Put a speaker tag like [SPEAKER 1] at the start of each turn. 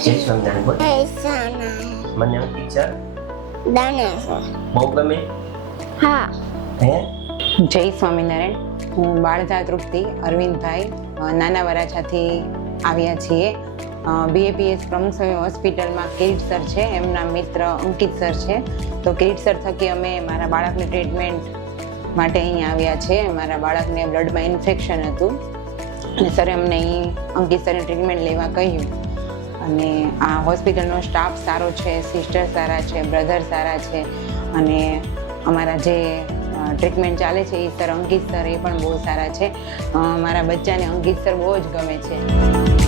[SPEAKER 1] જય નામ બોલ
[SPEAKER 2] પૈસાના
[SPEAKER 1] મને ટીચર
[SPEAKER 2] દાનેશ્વર
[SPEAKER 1] બહુ ગમે
[SPEAKER 2] હા
[SPEAKER 1] હે
[SPEAKER 3] જય સ્વામિનારાયણ. હું બાળધા તૃપ્તિ અરવિંદભાઈ નાના વરાછાથી આવ્યા છીએ. બીએપીએસ પ્રમુખ સ્વામી હોસ્પિટલમાં કિરીટ સર છે એમના મિત્ર અંકિત સર છે. તો કિરીટ સર થકી અમે મારા બાળકની ટ્રીટમેન્ટ માટે અહીં આવ્યા છે. મારા બાળકને બ્લડમાં ઇન્ફેક્શન હતું. અને સર અમને અહીં અંકિત સરની ટ્રીટમેન્ટ લેવા કહ્યું. અને આ હોસ્પિટલનો સ્ટાફ સારો છે, સિસ્ટર સારા છે, બ્રધર સારા છે અને અમારા જે ટ્રીટમેન્ટ ચાલે છે એ સર અંકિત સર એ પણ બહુ સારા છે. મારા બચ્ચાને અંકિત સર બહુ જ ગમે છે.